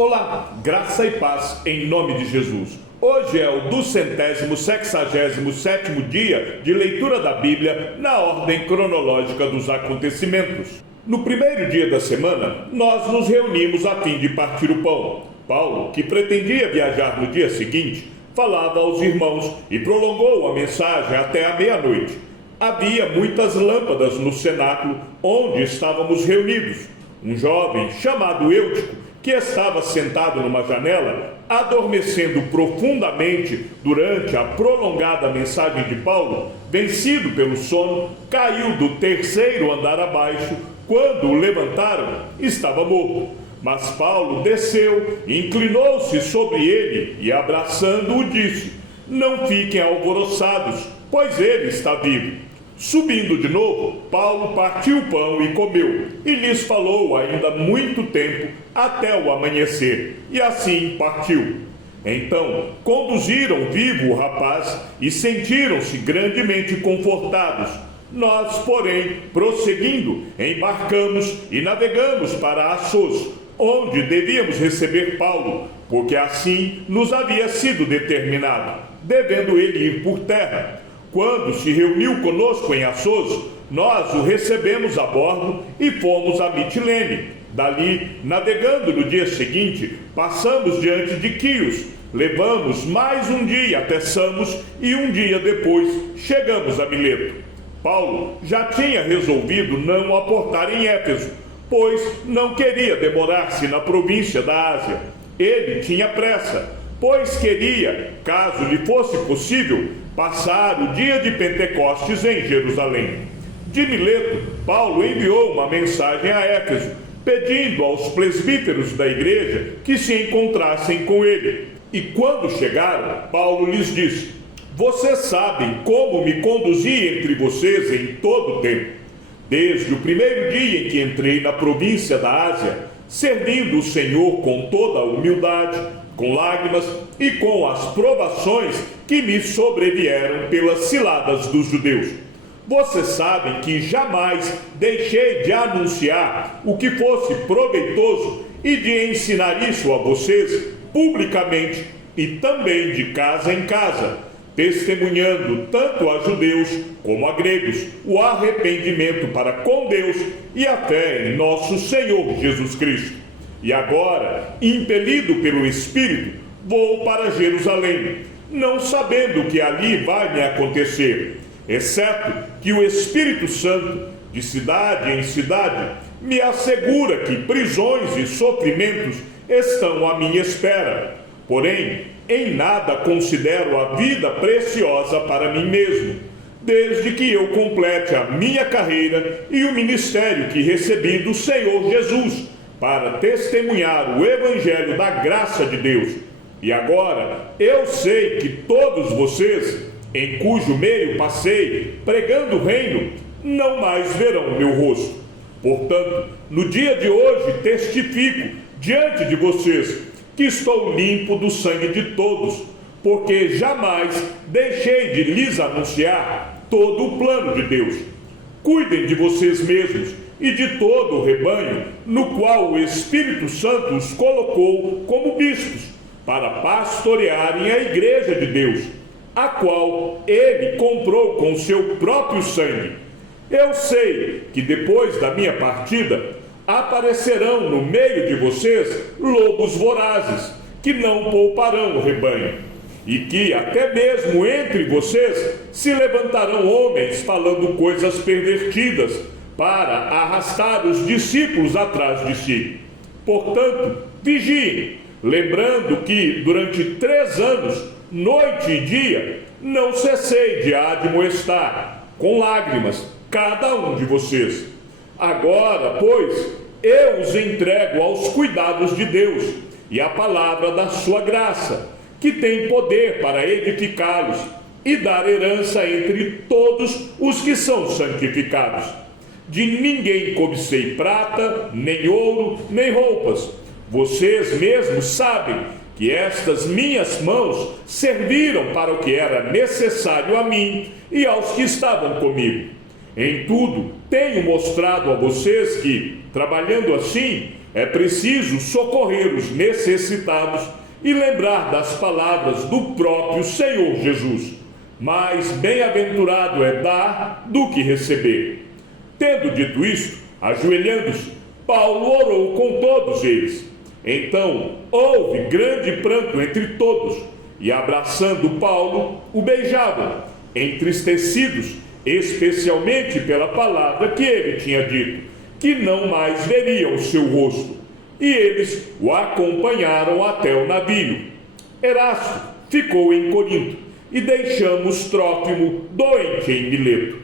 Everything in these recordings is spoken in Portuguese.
Olá, graça e paz em nome de Jesus. Hoje é o 267º dia de leitura da Bíblia na ordem cronológica dos acontecimentos. No primeiro dia da semana, nós nos reunimos a fim de partir o pão. Paulo, que pretendia viajar no dia seguinte, falava aos irmãos e prolongou a mensagem até a meia-noite. Havia muitas lâmpadas no cenáculo onde estávamos reunidos. Um jovem chamado Eutico, que estava sentado numa janela, adormecendo profundamente durante a prolongada mensagem de Paulo, vencido pelo sono, caiu do terceiro andar abaixo. Quando o levantaram, estava morto. Mas Paulo desceu, inclinou-se sobre ele e, abraçando-o, disse: "Não fiquem alvoroçados, pois ele está vivo." Subindo de novo, Paulo partiu o pão e comeu, e lhes falou ainda muito tempo, até o amanhecer, e assim partiu. Então conduziram vivo o rapaz e sentiram-se grandemente confortados. Nós, porém, prosseguindo, embarcamos e navegamos para Assos, onde devíamos receber Paulo, porque assim nos havia sido determinado, devendo ele ir por terra. Quando se reuniu conosco em Assos, nós o recebemos a bordo e fomos a Mitilene. Dali, navegando no dia seguinte, passamos diante de Quios, levamos mais um dia até Samos e um dia depois chegamos a Mileto. Paulo já tinha resolvido não aportar em Éfeso, pois não queria demorar-se na província da Ásia. Ele tinha pressa, pois queria, caso lhe fosse possível, passar o dia de Pentecostes em Jerusalém. De Mileto, Paulo enviou uma mensagem a Éfeso, pedindo aos presbíteros da igreja que se encontrassem com ele. E quando chegaram, Paulo lhes disse: "Vocês sabem como me conduzi entre vocês em todo o tempo, desde o primeiro dia em que entrei na província da Ásia, servindo o Senhor com toda a humildade, com lágrimas e com as provações que me sobrevieram pelas ciladas dos judeus. Vocês sabem que jamais deixei de anunciar o que fosse proveitoso e de ensinar isso a vocês publicamente e também de casa em casa, testemunhando tanto a judeus como a gregos o arrependimento para com Deus e a fé em nosso Senhor Jesus Cristo. E agora, impelido pelo Espírito, vou para Jerusalém, não sabendo o que ali vai me acontecer, exceto que o Espírito Santo, de cidade em cidade, me assegura que prisões e sofrimentos estão à minha espera. Porém, em nada considero a vida preciosa para mim mesmo, desde que eu complete a minha carreira e o ministério que recebi do Senhor Jesus, para testemunhar o evangelho da graça de Deus. E agora eu sei que todos vocês, em cujo meio passei pregando o reino, não mais verão meu rosto. Portanto, no dia de hoje testifico diante de vocês que estou limpo do sangue de todos, porque jamais deixei de lhes anunciar todo o plano de Deus. Cuidem de vocês mesmos e de todo o rebanho, no qual o Espírito Santo os colocou como bispos, para pastorearem a igreja de Deus, a qual ele comprou com seu próprio sangue. Eu sei que depois da minha partida, aparecerão no meio de vocês lobos vorazes, que não pouparão o rebanho, e que até mesmo entre vocês se levantarão homens falando coisas pervertidas, para arrastar os discípulos atrás de si. Portanto, vigiem, lembrando que durante 3 anos, noite e dia, não cessei de admoestar, com lágrimas, cada um de vocês. Agora, pois, eu os entrego aos cuidados de Deus e à palavra da sua graça, que tem poder para edificá-los e dar herança entre todos os que são santificados. De ninguém cobicei prata, nem ouro, nem roupas. Vocês mesmos sabem que estas minhas mãos serviram para o que era necessário a mim e aos que estavam comigo. Em tudo, tenho mostrado a vocês que, trabalhando assim, É preciso socorrer os necessitados e lembrar das palavras do próprio Senhor Jesus. Mais bem-aventurado é dar do que receber. Tendo dito isto, ajoelhando-se, Paulo orou com todos eles. Então houve grande pranto entre todos, e abraçando Paulo, o beijavam, entristecidos, especialmente pela palavra que ele tinha dito, que não mais veriam o seu rosto. E eles o acompanharam até o navio. Erasto ficou em Corinto, e deixamos Trófimo doente em Mileto.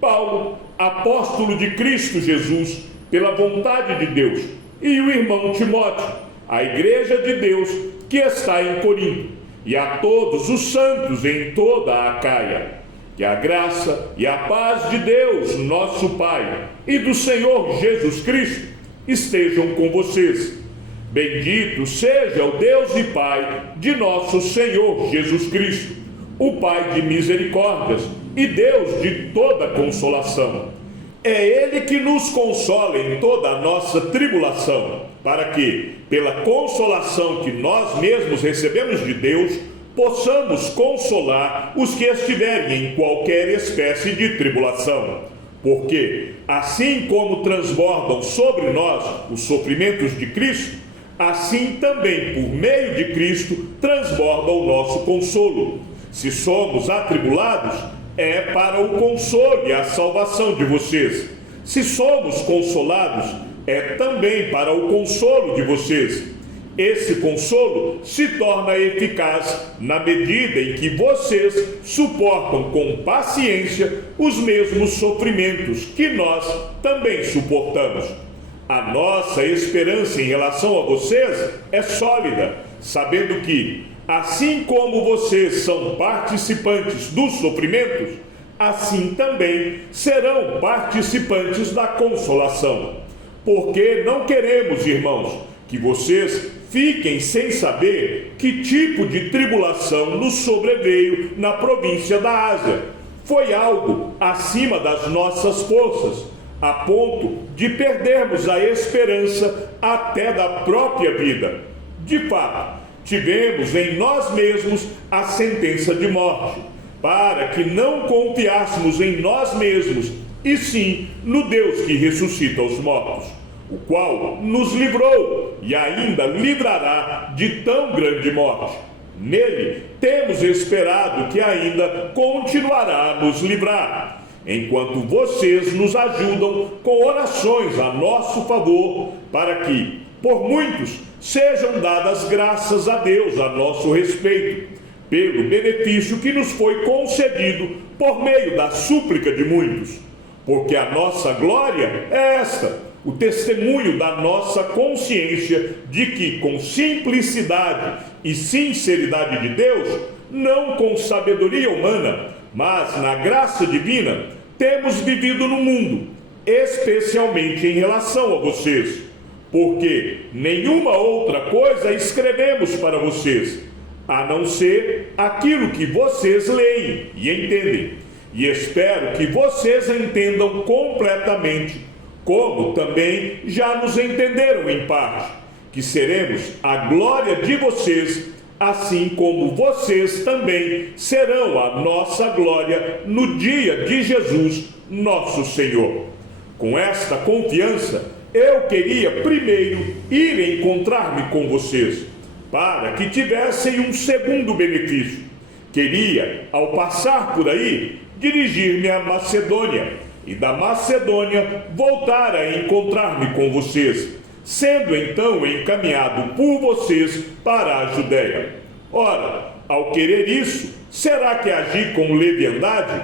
Paulo, apóstolo de Cristo Jesus, pela vontade de Deus, e o irmão Timóteo, a igreja de Deus que está em Corinto, e a todos os santos em toda a Acaia. Que a graça e a paz de Deus, nosso Pai, e do Senhor Jesus Cristo estejam com vocês. Bendito seja o Deus e Pai de nosso Senhor Jesus Cristo, o Pai de misericórdias e Deus de toda consolação. É Ele que nos consola em toda a nossa tribulação, para que, pela consolação que nós mesmos recebemos de Deus, possamos consolar os que estiverem em qualquer espécie de tribulação. Porque, assim como transbordam sobre nós os sofrimentos de Cristo, assim também, por meio de Cristo, transborda o nosso consolo. Se somos atribulados, é para o consolo e a salvação de vocês. Se somos consolados, é também para o consolo de vocês. Esse consolo se torna eficaz na medida em que vocês suportam com paciência os mesmos sofrimentos que nós também suportamos. A nossa esperança em relação a vocês é sólida, sabendo que, assim como vocês são participantes dos sofrimentos, assim também serão participantes da consolação. Porque não queremos, irmãos, que vocês fiquem sem saber que tipo de tribulação nos sobreveio na província da Ásia. Foi algo acima das nossas forças, a ponto de perdermos a esperança até da própria vida. De fato, tivemos em nós mesmos a sentença de morte, para que não confiássemos em nós mesmos, e sim no Deus que ressuscita os mortos, o qual nos livrou e ainda livrará de tão grande morte. Nele temos esperado que ainda continuará a nos livrar, enquanto vocês nos ajudam com orações a nosso favor, para que, por muitos, sejam dadas graças a Deus a nosso respeito, pelo benefício que nos foi concedido por meio da súplica de muitos. Porque a nossa glória é esta, o testemunho da nossa consciência de que, com simplicidade e sinceridade de Deus, não com sabedoria humana, mas na graça divina, temos vivido no mundo, especialmente em relação a vocês, porque nenhuma outra coisa escrevemos para vocês, a não ser aquilo que vocês leem e entendem, e espero que vocês entendam completamente, como também já nos entenderam em parte, que seremos a glória de vocês, assim como vocês também serão a nossa glória no dia de Jesus, nosso Senhor. Com esta confiança, eu queria primeiro ir encontrar-me com vocês, para que tivessem um segundo benefício. Queria, ao passar por aí, dirigir-me à Macedônia, e da Macedônia voltar a encontrar-me com vocês, sendo então encaminhado por vocês para a Judéia. Ora, ao querer isso, será que agi com leviandade?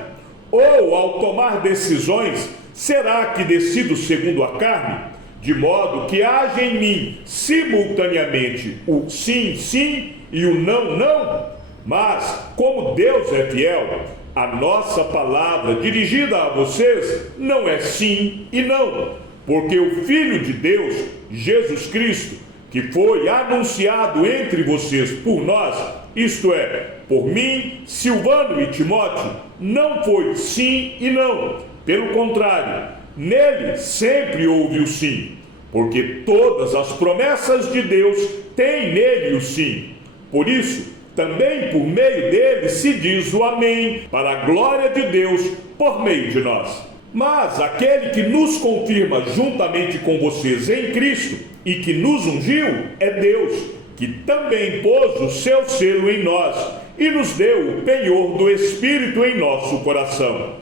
Ou, ao tomar decisões, será que decido segundo a carne? De modo que haja em mim, simultaneamente, o sim, sim e o não, não? Mas, como Deus é fiel, a nossa palavra dirigida a vocês não é sim e não, porque o Filho de Deus, Jesus Cristo, que foi anunciado entre vocês por nós, isto é, por mim, Silvano e Timóteo, não foi sim e não. Pelo contrário, nele sempre houve o sim, porque todas as promessas de Deus têm nele o sim. Por isso, também por meio dele se diz o amém, para a glória de Deus por meio de nós. Mas aquele que nos confirma juntamente com vocês em Cristo e que nos ungiu é Deus, que também pôs o seu selo em nós e nos deu o penhor do Espírito em nosso coração.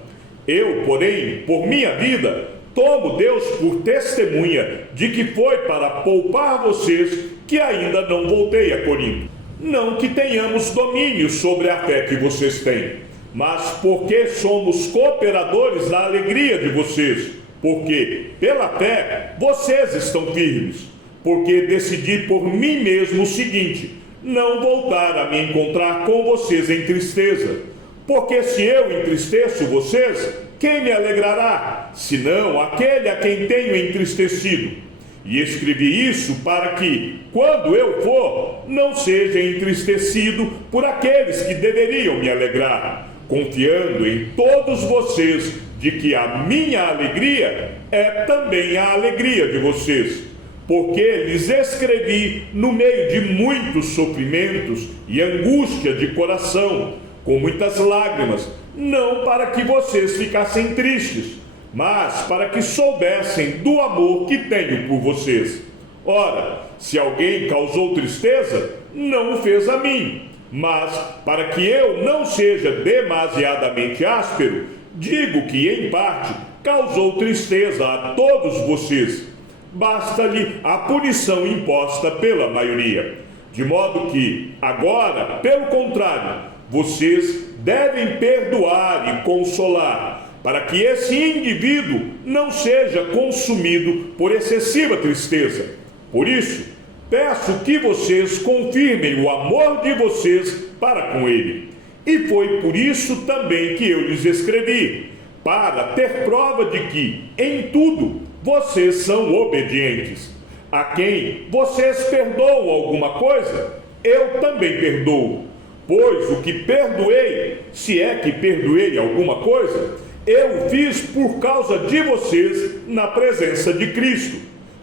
Eu, porém, por minha vida, tomo Deus por testemunha de que foi para poupar vocês que ainda não voltei a Corinto. Não que tenhamos domínio sobre a fé que vocês têm, mas porque somos cooperadores da alegria de vocês, porque, pela fé, vocês estão firmes, porque decidi por mim mesmo o seguinte: não voltar a me encontrar com vocês em tristeza, porque se eu entristeço vocês, quem me alegrará, senão aquele a quem tenho entristecido? E escrevi isso para que, quando eu for, não seja entristecido por aqueles que deveriam me alegrar, confiando em todos vocês de que a minha alegria é também a alegria de vocês, porque lhes escrevi no meio de muitos sofrimentos e angústia de coração, com muitas lágrimas, não para que vocês ficassem tristes, mas para que soubessem do amor que tenho por vocês. Ora, se alguém causou tristeza, não o fez a mim, mas para que eu não seja demasiadamente áspero, digo que em parte causou tristeza a todos vocês. Basta-lhe a punição imposta pela maioria, de modo que, agora, pelo contrário, vocês devem perdoar e consolar, para que esse indivíduo não seja consumido por excessiva tristeza. Por isso, peço que vocês confirmem o amor de vocês para com ele. E foi por isso também que eu lhes escrevi, para ter prova de que, em tudo, vocês são obedientes. A quem vocês perdoam alguma coisa, eu também perdoo. Pois o que perdoei, se é que perdoei alguma coisa, eu fiz por causa de vocês na presença de Cristo,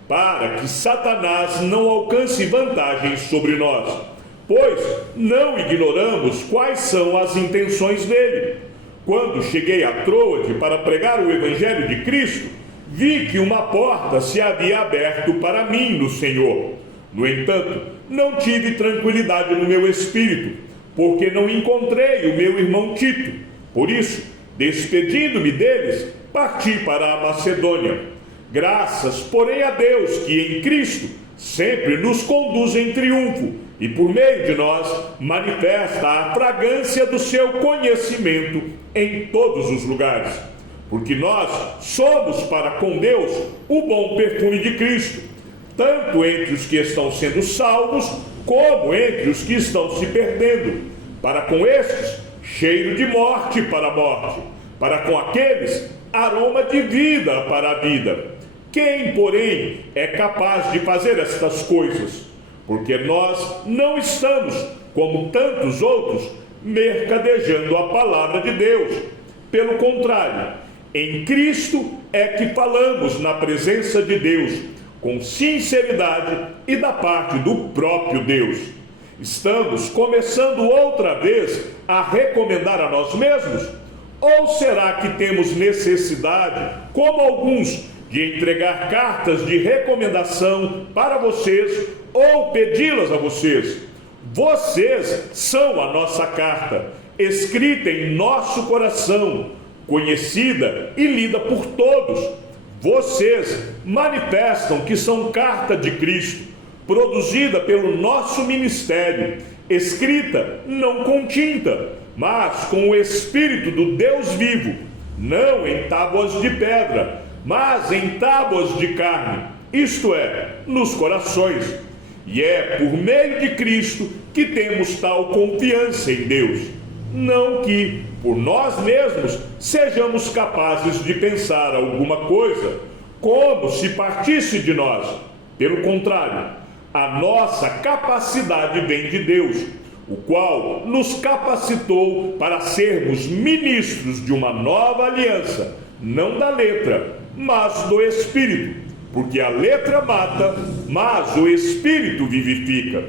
para que Satanás não alcance vantagem sobre nós, pois não ignoramos quais são as intenções dele. Quando cheguei a Troade para pregar o Evangelho de Cristo, vi que uma porta se havia aberto para mim no Senhor. No entanto, não tive tranquilidade no meu espírito, porque não encontrei o meu irmão Tito. Por isso, despedindo-me deles, parti para a Macedônia. Graças, porém, a Deus que em Cristo sempre nos conduz em triunfo e por meio de nós manifesta a fragrância do seu conhecimento em todos os lugares. Porque nós somos para com Deus o bom perfume de Cristo, tanto entre os que estão sendo salvos, como entre os que estão se perdendo. Para com estes, cheiro de morte para a morte, para com aqueles, aroma de vida para a vida. Quem, porém, é capaz de fazer estas coisas? Porque nós não estamos, como tantos outros, mercadejando a palavra de Deus. Pelo contrário, em Cristo é que falamos na presença de Deus, com sinceridade e da parte do próprio Deus. Estamos começando outra vez a recomendar a nós mesmos? Ou será que temos necessidade, como alguns, de entregar cartas de recomendação para vocês ou pedi-las a vocês? Vocês são a nossa carta, escrita em nosso coração, conhecida e lida por todos. Vocês manifestam que são carta de Cristo, produzida pelo nosso ministério, escrita não com tinta, mas com o Espírito do Deus vivo, não em tábuas de pedra, mas em tábuas de carne, isto é, nos corações. E é por meio de Cristo que temos tal confiança em Deus. Não que, por nós mesmos, sejamos capazes de pensar alguma coisa, como se partisse de nós. Pelo contrário, a nossa capacidade vem de Deus, o qual nos capacitou para sermos ministros de uma nova aliança, não da letra, mas do Espírito. porque a letra mata, mas o Espírito vivifica.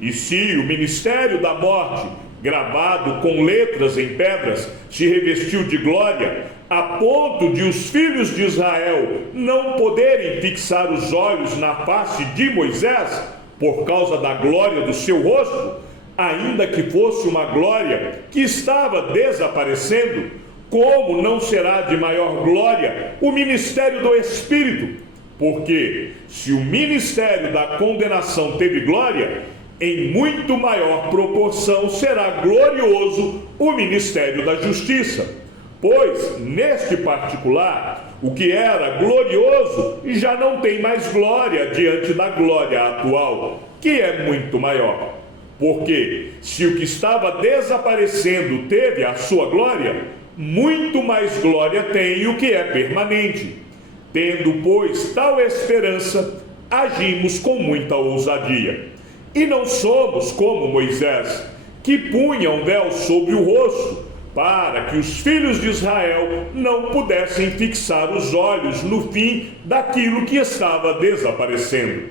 E se o ministério da morte, gravado com letras em pedras, se revestiu de glória, a ponto de os filhos de Israel não poderem fixar os olhos na face de Moisés, por causa da glória do seu rosto, ainda que fosse uma glória que estava desaparecendo, como não será de maior glória o ministério do Espírito? Porque se o ministério da condenação teve glória, em muito maior proporção será glorioso o ministério da justiça. Pois, neste particular, o que era glorioso já não tem mais glória diante da glória atual, que é muito maior. Porque, se o que estava desaparecendo teve a sua glória, muito mais glória tem o que é permanente. Tendo, pois, tal esperança, agimos com muita ousadia. E não somos como Moisés, que punha um véu sobre o rosto, para que os filhos de Israel não pudessem fixar os olhos no fim daquilo que estava desaparecendo.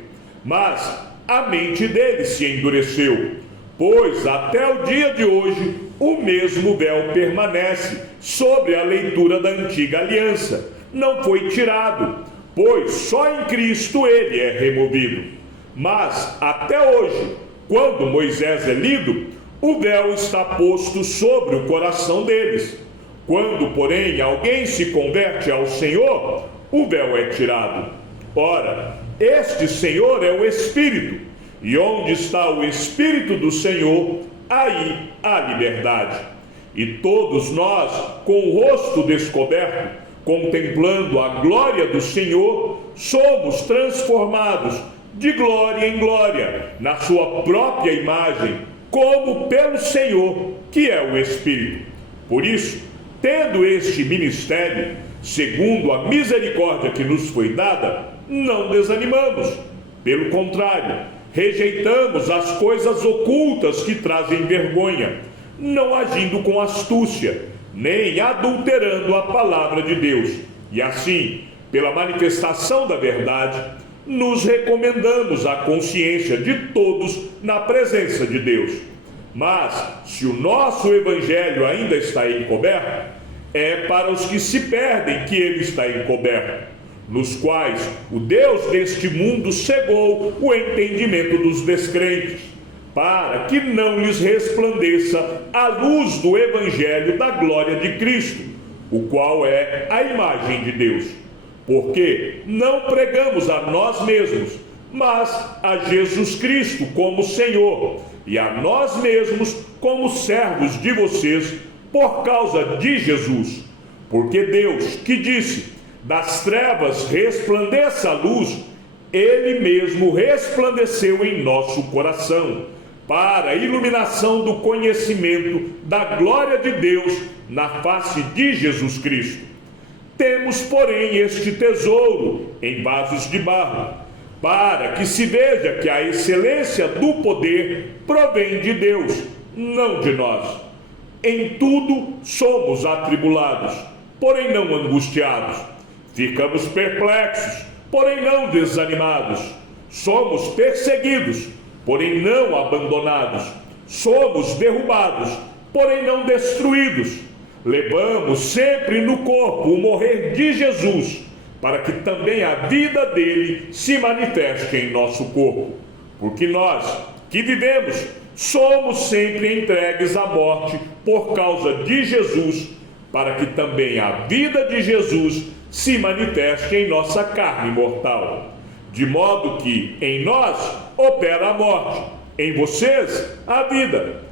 Mas a mente deles se endureceu, pois até o dia de hoje o mesmo véu permanece sobre a leitura da antiga aliança. Não foi tirado, pois só em Cristo ele é removido. Mas até hoje, quando Moisés é lido, o véu está posto sobre o coração deles. Quando, porém, alguém se converte ao Senhor, o véu é tirado. Ora, este Senhor é o Espírito, e onde está o Espírito do Senhor, aí há liberdade. E todos nós, com o rosto descoberto, contemplando a glória do Senhor, somos transformados de glória em glória, na sua própria imagem, como pelo Senhor, que é o Espírito. Por isso, tendo este ministério, segundo a misericórdia que nos foi dada, não desanimamos. Pelo contrário, rejeitamos as coisas ocultas que trazem vergonha, não agindo com astúcia, nem adulterando a palavra de Deus. E assim, pela manifestação da verdade, nos recomendamos à consciência de todos na presença de Deus. Mas, se o nosso evangelho ainda está encoberto, é para os que se perdem que ele está encoberto, nos quais o Deus deste mundo cegou o entendimento dos descrentes, para que não lhes resplandeça a luz do evangelho da glória de Cristo, o qual é a imagem de Deus. Porque não pregamos a nós mesmos, mas a Jesus Cristo como Senhor, e a nós mesmos como servos de vocês, por causa de Jesus. Porque Deus, que disse, das trevas resplandeça a luz, Ele mesmo resplandeceu em nosso coração, para a iluminação do conhecimento da glória de Deus na face de Jesus Cristo. Temos, porém, este tesouro em vasos de barro, para que se veja que a excelência do poder provém de Deus, não de nós. Em tudo somos atribulados, porém não angustiados. Ficamos perplexos, porém não desanimados. Somos perseguidos, porém não abandonados. Somos derrubados, porém não destruídos. Levamos sempre no corpo o morrer de Jesus, para que também a vida dele se manifeste em nosso corpo. Porque nós, que vivemos, somos sempre entregues à morte por causa de Jesus, para que também a vida de Jesus se manifeste em nossa carne mortal. De modo que em nós opera a morte, em vocês a vida.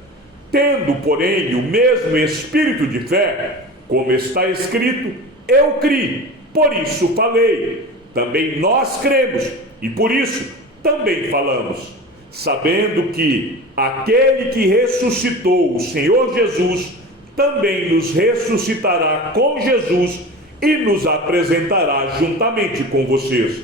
Tendo, porém, o mesmo espírito de fé, como está escrito, eu criei, por isso falei. Também nós cremos, e por isso também falamos, sabendo que aquele que ressuscitou o Senhor Jesus, também nos ressuscitará com Jesus e nos apresentará juntamente com vocês.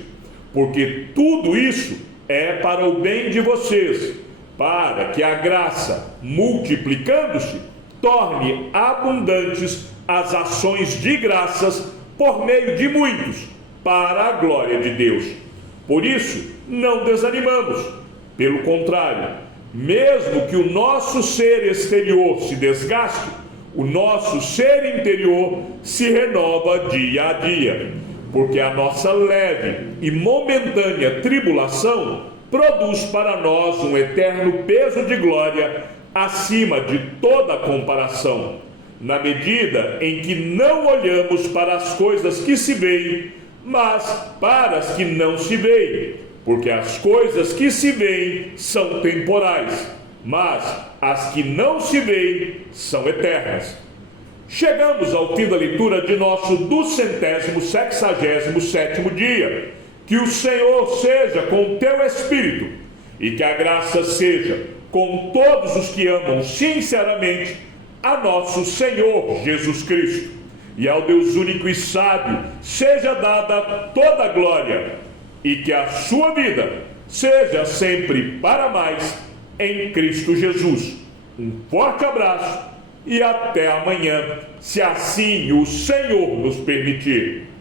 Porque tudo isso é para o bem de vocês, para que a graça, multiplicando-se, torne abundantes as ações de graças por meio de muitos, para a glória de Deus. Por isso, não desanimamos. Pelo contrário, mesmo que o nosso ser exterior se desgaste, o nosso ser interior se renova dia a dia, porque a nossa leve e momentânea tribulação produz para nós um eterno peso de glória acima de toda comparação, na medida em que não olhamos para as coisas que se veem, mas para as que não se veem, porque as coisas que se veem são temporais, mas as que não se veem são eternas. Chegamos ao fim da leitura de nosso 267º dia. Que o Senhor seja com o teu espírito e que a graça seja com todos os que amam sinceramente a nosso Senhor Jesus Cristo. E ao Deus único e sábio seja dada toda a glória, e que a sua vida seja sempre para mais em Cristo Jesus. Um forte abraço e até amanhã, se assim o Senhor nos permitir.